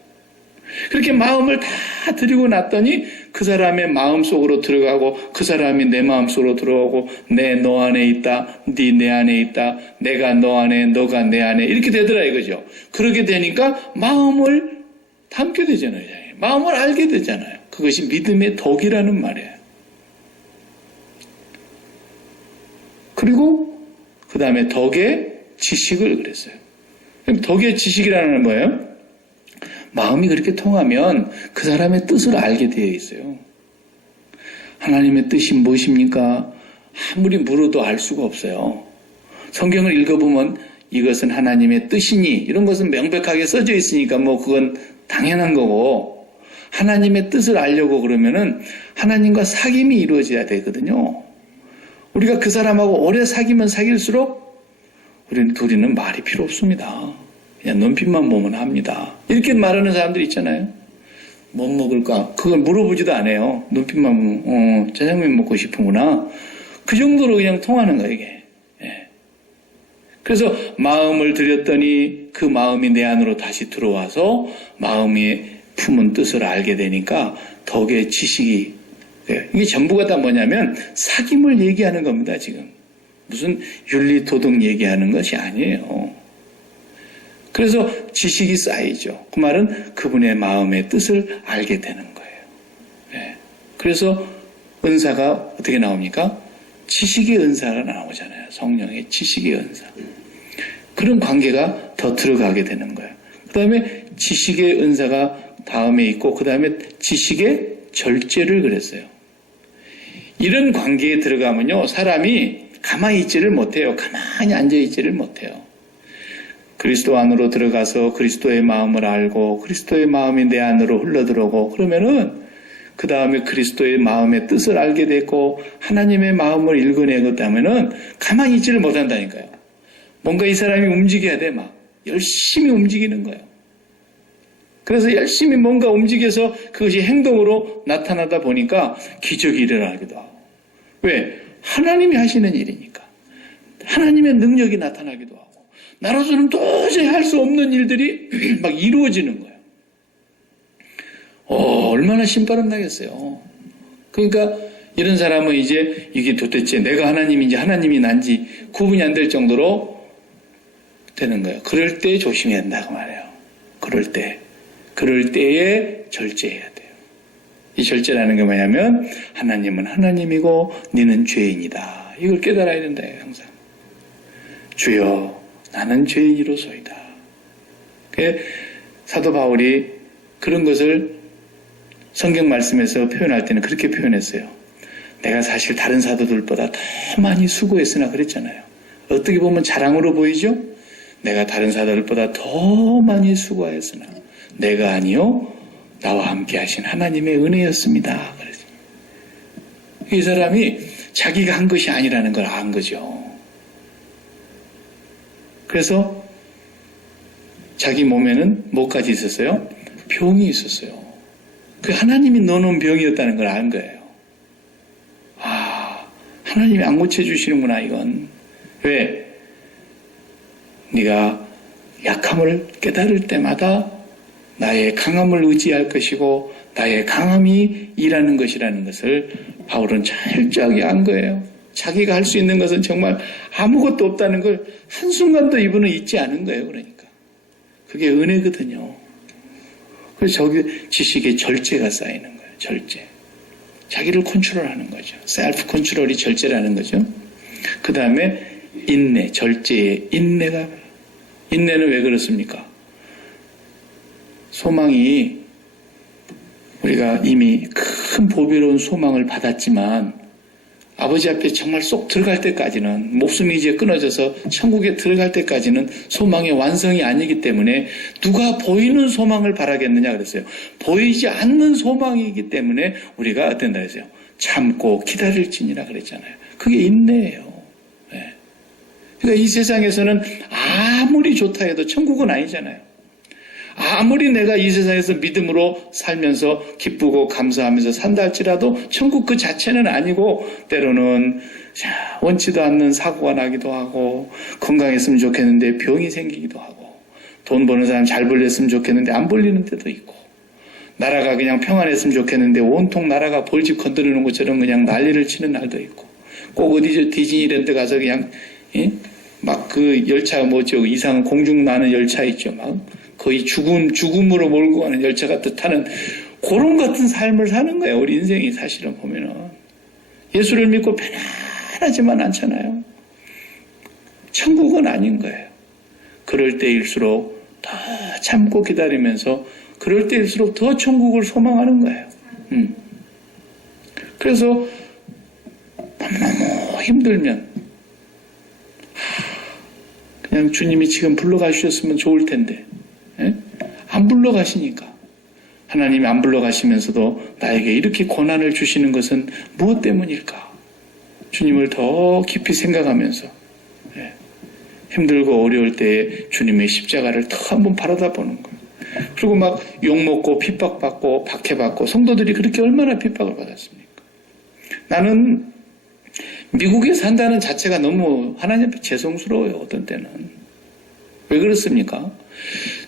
그렇게 마음을 다 드리고 났더니 그 사람의 마음속으로 들어가고 그 사람이 내 마음속으로 들어오고 내 너 안에 있다, 네 내 안에 있다, 내가 너 안에, 너가 내 안에 이렇게 되더라 이거죠. 그렇게 되니까 마음을 담게 되잖아요. 마음을 알게 되잖아요. 그것이 믿음의 덕이라는 말이에요. 그리고 그 다음에 덕의 지식을 그랬어요. 그럼 덕의 지식이라는 건 뭐예요? 마음이 그렇게 통하면 그 사람의 뜻을 알게 되어 있어요. 하나님의 뜻이 무엇입니까? 아무리 물어도 알 수가 없어요. 성경을 읽어보면 이것은 하나님의 뜻이니 이런 것은 명백하게 써져 있으니까 뭐 그건 당연한 거고 하나님의 뜻을 알려고 그러면은 하나님과 사귐이 이루어져야 되거든요. 우리가 그 사람하고 오래 사귀면 사귈수록 우리는 둘이는 말이 필요 없습니다. 그냥 눈빛만 보면 합니다. 이렇게 말하는 사람들 있잖아요. 뭐 먹을까? 그걸 물어보지도 않아요. 눈빛만 보면 짜장면 먹고 싶은구나. 그 정도로 그냥 통하는 거예요 이게. 예. 그래서 마음을 들였더니 그 마음이 내 안으로 다시 들어와서 마음이 품은 뜻을 알게 되니까 덕의 지식이 돼요. 이게 전부가 다 뭐냐면 사귐을 얘기하는 겁니다 지금. 무슨 윤리 도덕 얘기하는 것이 아니에요. 그래서 지식이 쌓이죠. 그 말은 그분의 마음의 뜻을 알게 되는 거예요. 예. 그래서 은사가 어떻게 나옵니까? 지식의 은사가 나오잖아요. 성령의 지식의 은사. 그런 관계가 더 들어가게 되는 거예요. 그 다음에 지식의 은사가 다음에 있고 그 다음에 지식의 절제를 그랬어요. 이런 관계에 들어가면요. 사람이 가만히 있지를 못해요. 가만히 앉아있지를 못해요. 그리스도 안으로 들어가서 그리스도의 마음을 알고 그리스도의 마음이 내 안으로 흘러들어오고 그러면은 그 다음에 그리스도의 마음의 뜻을 알게 됐고 하나님의 마음을 읽어내겠다면은 가만히 있지를 못한다니까요. 뭔가 이 사람이 움직여야 돼. 막 열심히 움직이는 거예요. 그래서 열심히 뭔가 움직여서 그것이 행동으로 나타나다 보니까 기적이 일어나기도 하고. 왜? 하나님이 하시는 일이니까. 하나님의 능력이 나타나기도 하고. 나로서는 도저히 할 수 없는 일들이 막 이루어지는 거예요. 얼마나 신바람 나겠어요. 그러니까 이런 사람은 이제 이게 도대체 내가 하나님인지 하나님이 난지 구분이 안 될 정도로 되는 거예요. 그럴 때 조심해야 한다고 말해요. 그럴 때에 절제해야 돼요. 이 절제라는 게 뭐냐면 하나님은 하나님이고 너는 죄인이다. 이걸 깨달아야 된다. 항상. 주여 나는 죄인이로소이다. 사도 바울이 그런 것을 성경 말씀에서 표현할 때는 그렇게 표현했어요. 내가 사실 다른 사도들보다 더 많이 수고했으나 그랬잖아요. 어떻게 보면 자랑으로 보이죠? 내가 다른 사도들보다 더 많이 수고하였으나 내가 아니요 나와 함께 하신 하나님의 은혜였습니다. 그랬어요. 이 사람이 자기가 한 것이 아니라는 걸 안 거죠. 그래서 자기 몸에는 뭐까지 있었어요? 병이 있었어요. 그 하나님이 넣어놓은 병이었다는 걸 안 거예요. 아, 하나님이 안 고쳐주시는구나 이건. 왜? 네가 약함을 깨달을 때마다 나의 강함을 의지할 것이고 나의 강함이 일하는 것이라는 것을 바울은 철저하게 안 거예요. 자기가 할 수 있는 것은 정말 아무것도 없다는 걸 한순간도 이분은 잊지 않은 거예요. 그러니까. 그게 은혜거든요. 그래서 저기 지식에 절제가 쌓이는 거예요. 절제. 자기를 컨트롤하는 거죠. 셀프 컨트롤이 절제라는 거죠. 그 다음에 인내, 절제의 인내는 왜 그렇습니까? 소망이 우리가 이미 큰 보배로운 소망을 받았지만 아버지 앞에 정말 쏙 들어갈 때까지는 목숨이 이제 끊어져서 천국에 들어갈 때까지는 소망의 완성이 아니기 때문에 누가 보이는 소망을 바라겠느냐 그랬어요. 보이지 않는 소망이기 때문에 우리가 어떤다 했어요. 참고 기다릴지니라 그랬잖아요. 그게 인내예요. 네. 그러니까 이 세상에서는 아무리 좋다 해도 천국은 아니잖아요. 아무리 내가 이 세상에서 믿음으로 살면서 기쁘고 감사하면서 산다 할지라도 천국 그 자체는 아니고 때로는 원치도 않는 사고가 나기도 하고 건강했으면 좋겠는데 병이 생기기도 하고 돈 버는 사람 잘 벌렸으면 좋겠는데 안 벌리는 때도 있고 나라가 그냥 평안했으면 좋겠는데 온통 나라가 벌집 건드리는 것처럼 그냥 난리를 치는 날도 있고 꼭 어디 디즈니랜드 가서 그냥 막 그 열차 뭐죠 이상 공중 나는 열차 있죠 막 거의 죽음으로 몰고 가는 열차 같은 타는 그런 같은 삶을 사는 거예요. 우리 인생이 사실은 보면은. 예수를 믿고 편안하지만 않잖아요. 천국은 아닌 거예요. 그럴 때일수록 더 참고 기다리면서 그럴 때일수록 더 천국을 소망하는 거예요. 그래서 너무 힘들면 그냥 주님이 지금 불러가주셨으면 좋을 텐데 안 불러가시니까 하나님이 안 불러가시면서도 나에게 이렇게 고난을 주시는 것은 무엇 때문일까? 주님을 더 깊이 생각하면서 힘들고 어려울 때에 주님의 십자가를 더 한번 바라다 보는 거예요. 그리고 막 욕먹고 핍박받고 박해받고 성도들이 그렇게 얼마나 핍박을 받았습니까? 나는 미국에 산다는 자체가 너무 하나님 앞에 죄송스러워요. 어떤 때는. 왜 그렇습니까?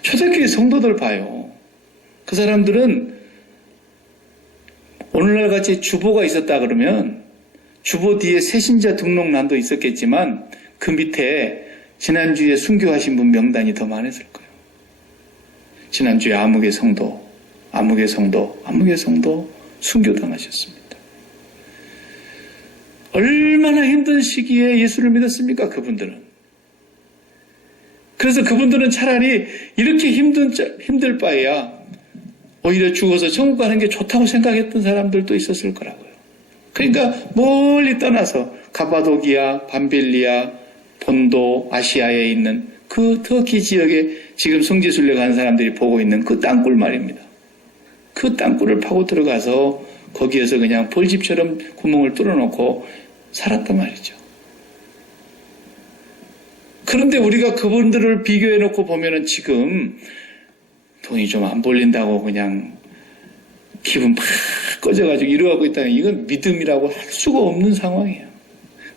초대교회 성도들 봐요. 그 사람들은 오늘날 같이 주보가 있었다 그러면 주보 뒤에 새신자 등록란도 있었겠지만 그 밑에 지난주에 순교하신 분 명단이 더 많았을 거예요. 지난주에 아무개 성도 순교당하셨습니다. 얼마나 힘든 시기에 예수를 믿었습니까? 그분들은. 그래서 그분들은 차라리 이렇게 힘들 바에야 오히려 죽어서 천국 가는 게 좋다고 생각했던 사람들도 있었을 거라고요. 그러니까 멀리 떠나서 가바도기아, 밤빌리아, 본도, 아시아에 있는 그 터키 지역에 지금 성지순례 간 사람들이 보고 있는 그 땅굴 말입니다. 그 땅굴을 파고 들어가서 거기에서 그냥 벌집처럼 구멍을 뚫어놓고 살았단 말이죠. 그런데 우리가 그분들을 비교해놓고 보면은 지금 돈이 좀 안 벌린다고 그냥 기분 팍 꺼져가지고 이러고 있다는 이건 믿음이라고 할 수가 없는 상황이에요.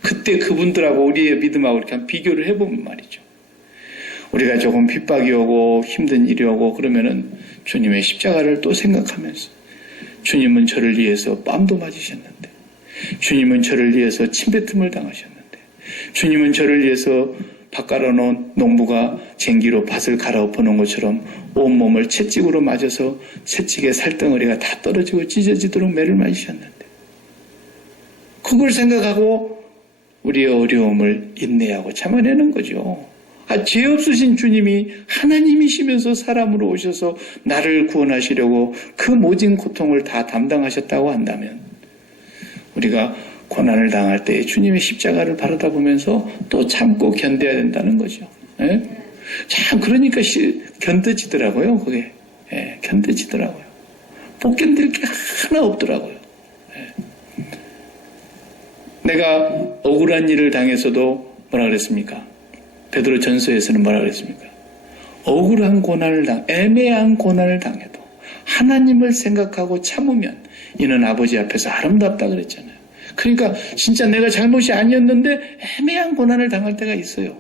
그때 그분들하고 우리의 믿음하고 이렇게 한 비교를 해보면 말이죠. 우리가 조금 핍박이 오고 힘든 일이 오고 그러면은 주님의 십자가를 또 생각하면서 주님은 저를 위해서 뺨도 맞으셨는데 주님은 저를 위해서 침뱉음을 당하셨는데 주님은 저를 위해서 밭 갈아놓은 농부가 쟁기로 밭을 갈아엎어 놓은 것처럼 온몸을 채찍으로 맞아서 채찍의 살덩어리가 다 떨어지고 찢어지도록 매를 맞으셨는데 그걸 생각하고 우리의 어려움을 인내하고 참아내는 거죠. 죄 없으신 주님이 하나님이시면서 사람으로 오셔서 나를 구원하시려고 그 모진 고통을 다 담당하셨다고 한다면 우리가 고난을 당할 때 주님의 십자가를 바라다 보면서 또 참고 견뎌야 된다는 거죠. 예? 참 그러니까 견뎌지더라고요. 그게. 예, 견뎌지더라고요. 못 견딜 게 하나 없더라고요. 예. 내가 억울한 일을 당해서도 뭐라 그랬습니까? 베드로 전서에서는 뭐라 그랬습니까? 억울한 고난을 애매한 고난을 당해도 하나님을 생각하고 참으면 이는 아버지 앞에서 아름답다 그랬잖아요. 그러니까 진짜 내가 잘못이 아니었는데 애매한 고난을 당할 때가 있어요.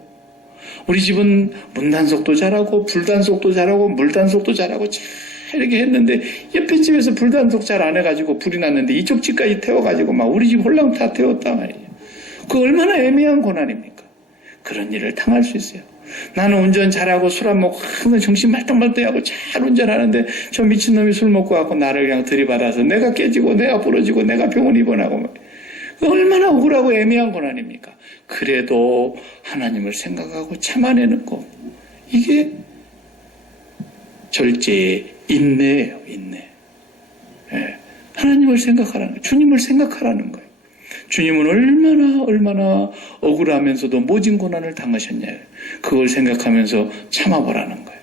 우리 집은 문단속도 잘하고 불단속도 잘하고 물단속도 잘하고 잘 이렇게 했는데 옆에 집에서 불단속 잘 안 해가지고 불이 났는데 이쪽 집까지 태워가지고 막 우리 집 홀랑 다 태웠단 말이에요. 그 얼마나 애매한 고난입니까? 그런 일을 당할 수 있어요. 나는 운전 잘하고 술 안 먹고 항상 정신 말똥말똥하고 잘 운전하는데 저 미친놈이 술 먹고 갖고 나를 그냥 들이받아서 내가 깨지고 내가 부러지고 내가 병원 입원하고 얼마나 억울하고 애매한 고난입니까? 그래도 하나님을 생각하고 참아내는 것, 이게 절제의 인내예요. 인내. 예. 하나님을 생각하라는 거예요. 주님을 생각하라는 거예요. 주님은 얼마나 억울하면서도 모진 고난을 당하셨냐. 그걸 생각하면서 참아보라는 거예요.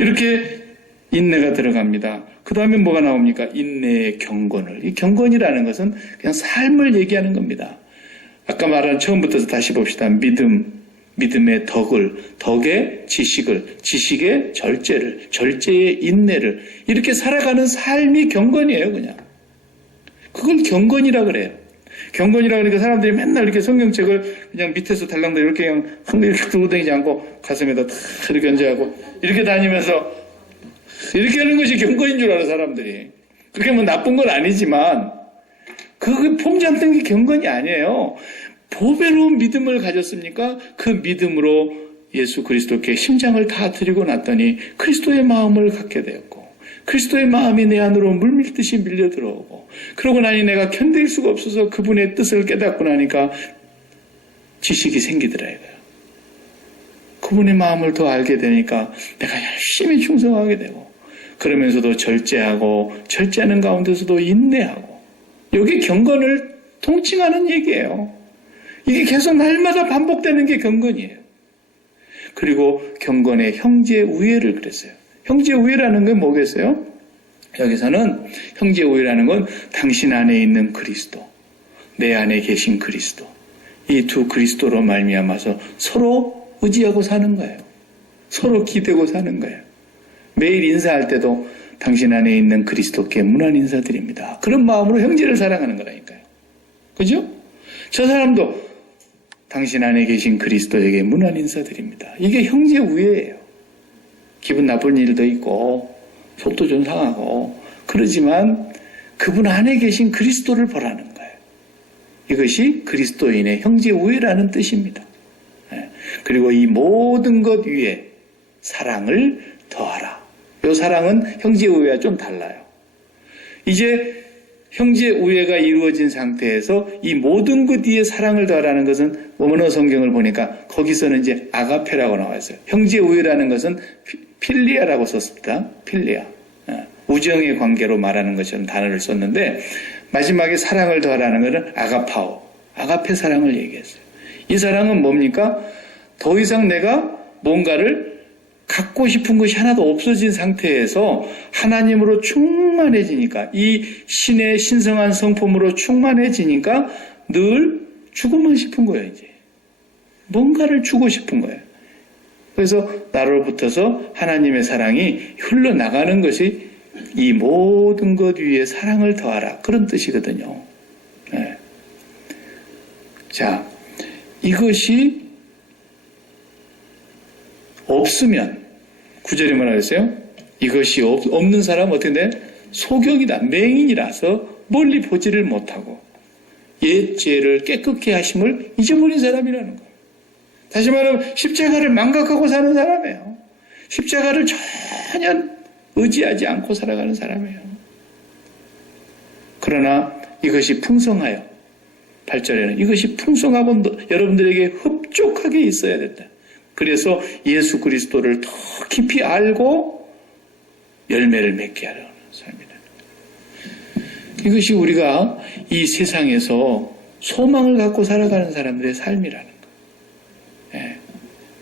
이렇게 인내가 들어갑니다. 그 다음에 뭐가 나옵니까? 인내의 경건을. 이 경건이라는 것은 그냥 삶을 얘기하는 겁니다. 아까 말한 처음부터 다시 봅시다. 믿음의 덕의 지식을, 지식의 절제를, 절제의 인내를 이렇게 살아가는 삶이 경건이에요. 그냥. 그걸 경건이라 그래요. 경건이라 그러니까 사람들이 맨날 이렇게 성경책을 그냥 밑에서 달랑다 이렇게 그냥 한글 이렇게 들고 다니지 않고 가슴에다 탁 이렇게 얹어하고 이렇게 다니면서 이렇게 하는 것이 경건인 줄 알아, 사람들이. 그게 뭐 나쁜 건 아니지만, 그 폼잡는 게 경건이 아니에요. 보배로운 믿음을 가졌습니까? 그 믿음으로 예수 그리스도께 심장을 다 드리고 났더니 그리스도의 마음을 갖게 되었고, 그리스도의 마음이 내 안으로 물밀듯이 밀려 들어오고, 그러고 나니 내가 견딜 수가 없어서 그분의 뜻을 깨닫고 나니까 지식이 생기더라, 이거요. 그분의 마음을 더 알게 되니까 내가 열심히 충성하게 되고, 그러면서도 절제하는 가운데서도 인내하고, 여기 경건을 통칭하는 얘기예요. 이게 계속 날마다 반복되는 게 경건이에요. 그리고 경건의 형제 우애를 그랬어요. 형제 우애라는 건 뭐겠어요? 여기서는 형제 우애라는 건 당신 안에 있는 그리스도, 내 안에 계신 그리스도, 이 두 그리스도로 말미암아서 서로 의지하고 사는 거예요. 서로 기대고 사는 거예요. 매일 인사할 때도 당신 안에 있는 그리스도께 문안 인사드립니다. 그런 마음으로 형제를 사랑하는 거라니까요. 그죠? 저 사람도 당신 안에 계신 그리스도에게 문안 인사드립니다. 이게 형제 우애예요. 기분 나쁜 일도 있고 속도 좀 상하고 그러지만 그분 안에 계신 그리스도를 보라는 거예요. 이것이 그리스도인의 형제 우애라는 뜻입니다. 그리고 이 모든 것 위에 사랑을 더하라. 이 사랑은 형제 우애와 좀 달라요. 이제 형제 우애가 이루어진 상태에서 이 모든 것 위에 사랑을 더하라는 것은 원어 성경을 보니까 거기서는 이제 아가페라고 나와 있어요. 형제 우애라는 것은 필리아라고 썼습니다. 필리아. 우정의 관계로 말하는 것처럼 단어를 썼는데 마지막에 사랑을 더하라는 것은 아가파오. 아가페 사랑을 얘기했어요. 이 사랑은 뭡니까? 더 이상 내가 뭔가를 갖고 싶은 것이 하나도 없어진 상태에서 하나님으로 충만해지니까, 이 신의 신성한 성품으로 충만해지니까 늘 주고만 싶은 거예요, 이제. 뭔가를 주고 싶은 거예요. 그래서 나로부터서 하나님의 사랑이 흘러나가는 것이 이 모든 것 위에 사랑을 더하라. 그런 뜻이거든요. 네. 자, 이것이 없으면, 구절에 뭐라 그랬어요? 이것이 없는 사람은 어떻게 돼? 소경이다. 맹인이라서 멀리 보지를 못하고 옛 죄를 깨끗게 하심을 잊어버린 사람이라는 거예요. 다시 말하면 십자가를 망각하고 사는 사람이에요. 십자가를 전혀 의지하지 않고 살아가는 사람이에요. 그러나 이것이 풍성하여 8절에는 이것이 풍성하고 여러분들에게 흡족하게 있어야 된다. 그래서 예수 그리스도를 더 깊이 알고 열매를 맺게 하려는 삶이다. 이것이 우리가 이 세상에서 소망을 갖고 살아가는 사람들의 삶이라는 거예요. 예.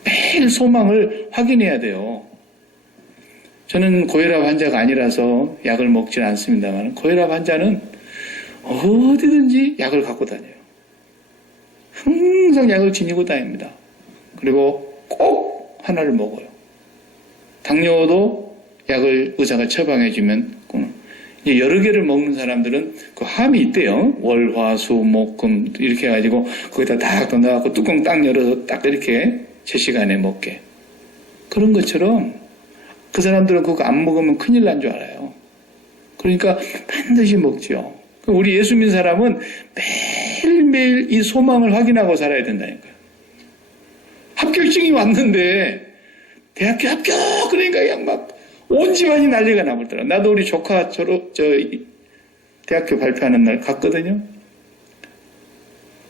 매일 소망을 확인해야 돼요. 저는 고혈압 환자가 아니라서 약을 먹지는 않습니다만 고혈압 환자는 어디든지 약을 갖고 다녀요. 항상 약을 지니고 다닙니다. 그리고 꼭 하나를 먹어요. 당뇨도 약을 의사가 처방해주면 이제 여러 개를 먹는 사람들은 그 함이 있대요. 월, 화, 수, 목, 금 이렇게 해가지고 거기다 딱 넣어갖고 뚜껑 딱 열어서 딱 이렇게 제 시간에 먹게. 그런 것처럼 그 사람들은 그거 안 먹으면 큰일 난 줄 알아요. 그러니까 반드시 먹죠. 우리 예수 믿는 사람은 매일매일 이 소망을 확인하고 살아야 된다니까요. 합격증이 왔는데 대학교 합격! 그러니까 그냥 막 온 집안이 난리가 나버리더라. 나도 우리 조카 대학교 발표하는 날 갔거든요.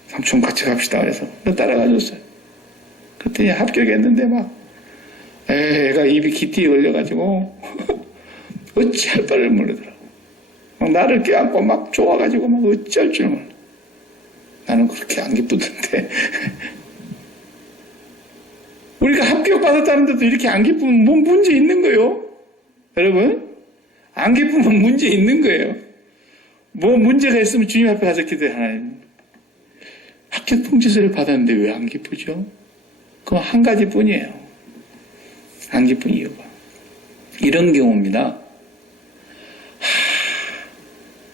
삼촌 같이 갑시다 그래서 따라가 줬어요. 그랬더니 합격했는데 막 애가 입이 기띠에 걸려가지고 어찌할 바를 모르더라고. 막 나를 껴안고 막 좋아가지고 막 어찌할 줄 몰라. 나는 그렇게 안 기쁘던데. 우리가 합격받았다는데도 이렇게 안 기쁘면 뭐 문제 있는 거예요? 여러분? 안 기쁘면 문제 있는 거예요. 뭐 문제가 있으면 주님 앞에 가서 기도해. 하나님, 합격 통지서를 받았는데 왜 안 기쁘죠? 그건 한 가지뿐이에요. 안 기쁜 이유가. 이런 경우입니다.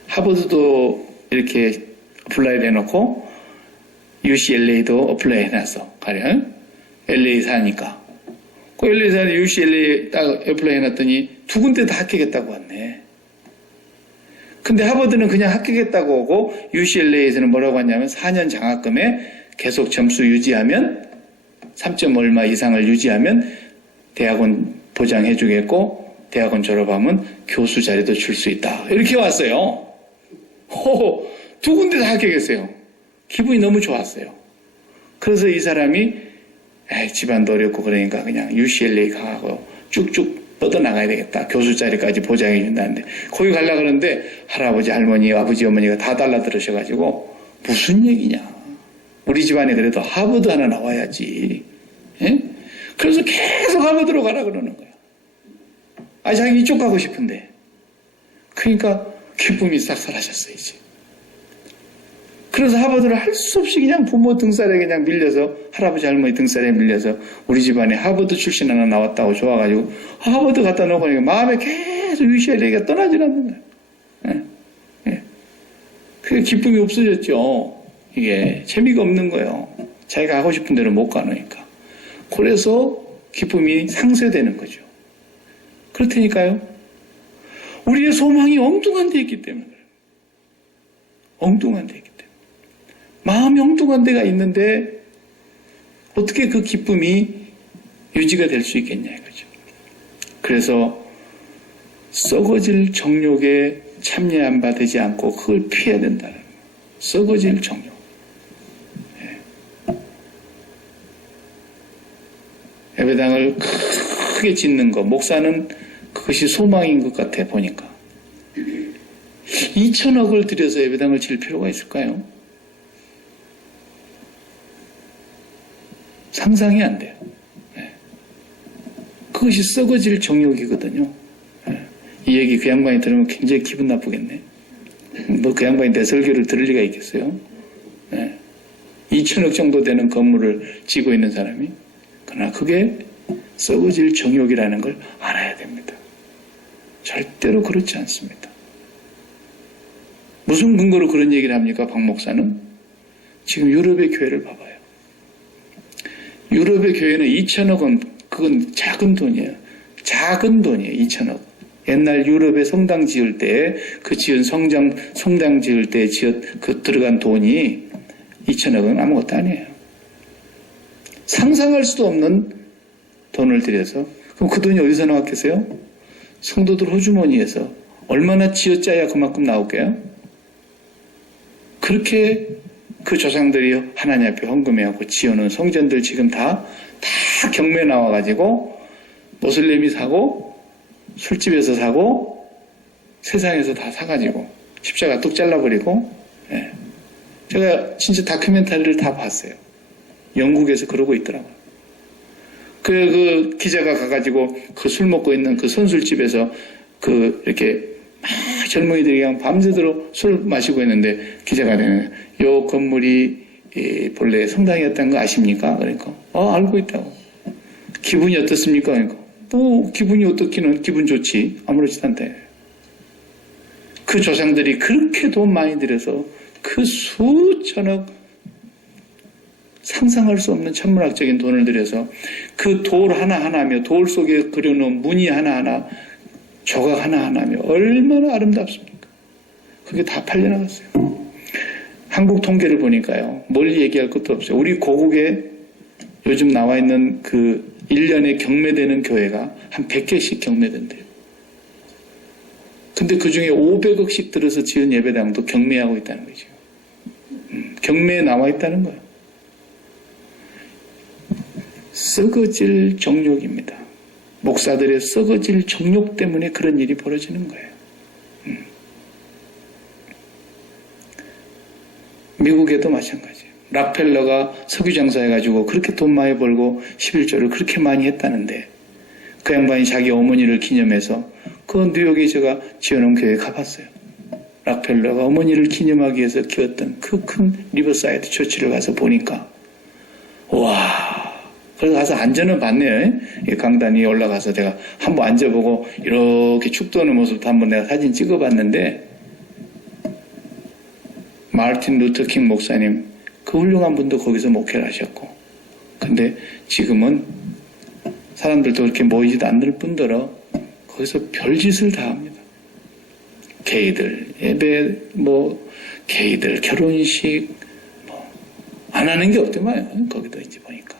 하버드도 이렇게 어플라이를 해놓고 UCLA도 어플라이 해놨어. 가령 LA 사니까. 그 LA 사는 UCLA 딱 어플라이 해놨더니 두 군데 다 합격했다고 왔네. 근데 하버드는 그냥 합격했다고 오고 UCLA에서는 뭐라고 하냐면 4년 장학금에 계속 점수 유지하면 3점 얼마 이상을 유지하면 대학원 보장해주겠고 대학원 졸업하면 교수 자리도 줄 수 있다. 이렇게 왔어요. 두 군데 다 합격했어요. 기분이 너무 좋았어요. 그래서 이 사람이 집안도 어렵고 그러니까 그냥 UCLA 가고 쭉쭉 뻗어나가야 되겠다. 교수 자리까지 보장해 준다는데 거기 가려고 그러는데 할아버지, 할머니, 아버지, 어머니가 다 달라들으셔가지고 무슨 얘기냐. 우리 집안에 그래도 하버드 하나 나와야지. 예? 그래서 계속 하버드로 가라 그러는 거야. 자기 이쪽 가고 싶은데. 그러니까 기쁨이 싹 사라졌어 이제. 그래서 하버드를 할 수 없이 그냥 부모 등살에 그냥 밀려서 할아버지 할머니 등살에 밀려서 우리 집안에 하버드 출신 하나 나왔다고 좋아가지고 하버드 갖다 놓고 그러니까 마음에 계속 UCLA가 떠나질 않는 거야. 예. 예. 그게 기쁨이 없어졌죠. 이게 재미가 없는 거예요. 자기가 하고 싶은 대로 못 가니까. 그래서 기쁨이 상쇄되는 거죠. 그렇다니까요. 우리의 소망이 엉뚱한 데 있기 때문에 그래요. 엉뚱한 데 있기 때문에. 마음이 엉뚱한 데가 있는데 어떻게 그 기쁨이 유지가 될 수 있겠냐 이거죠. 그래서 썩어질 정욕에 참여한 바 되지 않고 그걸 피해야 된다는 거예요. 썩어질 정욕. 예배당을 크게 짓는 거, 목사는 그것이 소망인 것 같아 보니까. 2천억을 들여서 예배당을 지을 필요가 있을까요? 상상이 안 돼요. 그것이 썩어질 정욕이거든요. 이 얘기 그 양반이 들으면 굉장히 기분 나쁘겠네. 뭐 그 양반이 내 설교를 들을 리가 있겠어요? 2천억 정도 되는 건물을 지고 있는 사람이. 그러나 그게 썩어질 정욕이라는 걸 알아야 됩니다. 절대로 그렇지 않습니다. 무슨 근거로 그런 얘기를 합니까? 박 목사는? 지금 유럽의 교회를 봐봐요. 유럽의 교회는 2천억은 그건 작은 돈이에요. 작은 돈이에요. 2천억. 옛날 유럽에 성당 지을 때 그 지은 성당 지을 때 그 들어간 돈이 2천억은 아무것도 아니에요. 상상할 수도 없는 돈을 들여서. 그럼 그 돈이 어디서 나왔겠어요? 성도들 호주머니에서 얼마나 쥐어짜야 그만큼 나올게요? 그렇게 그 조상들이 하나님 앞에 헌금해갖고 지어놓은 성전들 지금 다 경매 나와가지고 모슬렘이 사고 술집에서 사고 세상에서 다 사가지고 십자가 뚝 잘라버리고. 예. 제가 진짜 다큐멘터리를 다 봤어요. 영국에서 그러고 있더라고요. 그 기자가 가가지고 그 술 먹고 있는 그 선술집에서 이렇게 막 젊은이들이 그냥 밤새도록 술 마시고 있는데 기자가 되는 요 건물이 본래 성당이었다는 거 아십니까? 그러니까 알고 있다고. 기분이 어떻습니까? 그러니까 뭐 기분이 어떻기는 기분 좋지. 아무렇지도 않다. 그 조상들이 그렇게 돈 많이 들여서 그 수천억 상상할 수 없는 천문학적인 돈을 들여서 그 돌 하나하나며 돌 속에 그려놓은 무늬 하나하나 조각 하나하나며 얼마나 아름답습니까? 그게 다 팔려나갔어요. 한국 통계를 보니까요. 멀리 얘기할 것도 없어요. 우리 고국에 요즘 나와 있는 그 1년에 경매되는 교회가 한 100개씩 경매된대요. 근데 그 중에 500억씩 들어서 지은 예배당도 경매하고 있다는 거죠. 경매에 나와 있다는 거예요. 썩어질 정욕입니다. 목사들의 썩어질 정욕 때문에 그런 일이 벌어지는 거예요. 미국에도 마찬가지예요. 락펠러가 석유 장사해가지고 그렇게 돈 많이 벌고 11조를 그렇게 많이 했다는데 그 양반이 자기 어머니를 기념해서 그 뉴욕에 제가 지어놓은 교회에 가봤어요. 락펠러가 어머니를 기념하기 위해서 키웠던 그 큰 리버사이드 처치를 가서 보니까 와, 그래서 가서 앉아는 봤네요. 강단에 올라가서 제가 한번 앉아보고 이렇게 축도하는 모습도 한번 내가 사진 찍어봤는데 마르틴 루터킹 목사님 그 훌륭한 분도 거기서 목회를 하셨고 근데 지금은 사람들도 그렇게 모이지도 않을 뿐더러 거기서 별짓을 다 합니다. 게이들 예배 게이들 결혼식 안 하는 게 없더만 거기도 이제 보니까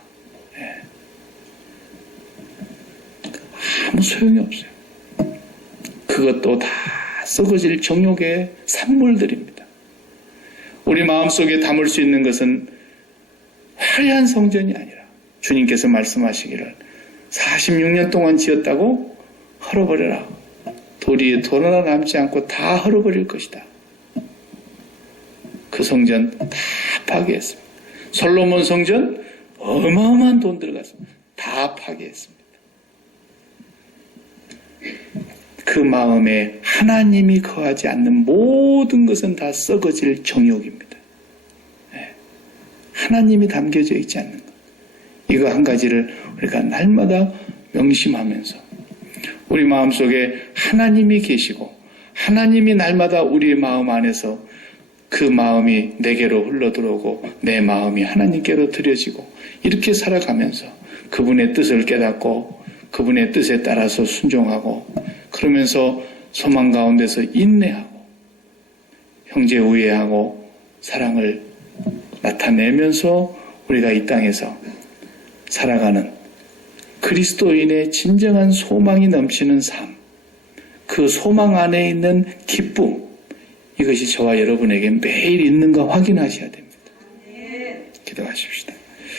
아무 소용이 없어요. 그것도 다 썩어질 정욕의 산물들입니다. 우리 마음속에 담을 수 있는 것은 화려한 성전이 아니라 주님께서 말씀하시기를 46년 동안 지었다고 헐어버려라. 도리에 돌 하나 남지 않고 다 헐어버릴 것이다. 그 성전 다 파괴했습니다. 솔로몬 성전 어마어마한 돈 들어갔습니다. 다 파괴했습니다. 그 마음에 하나님이 거하지 않는 모든 것은 다 썩어질 정욕입니다. 하나님이 담겨져 있지 않는 것. 이거 한 가지를 우리가 날마다 명심하면서 우리 마음속에 하나님이 계시고 하나님이 날마다 우리의 마음 안에서 그 마음이 내게로 흘러들어오고 내 마음이 하나님께로 드려지고 이렇게 살아가면서 그분의 뜻을 깨닫고 그분의 뜻에 따라서 순종하고 그러면서 소망 가운데서 인내하고 형제 우애하고 사랑을 나타내면서 우리가 이 땅에서 살아가는 그리스도인의 진정한 소망이 넘치는 삶, 그 소망 안에 있는 기쁨, 이것이 저와 여러분에게 매일 있는가 확인하셔야 됩니다. 기도하십시다.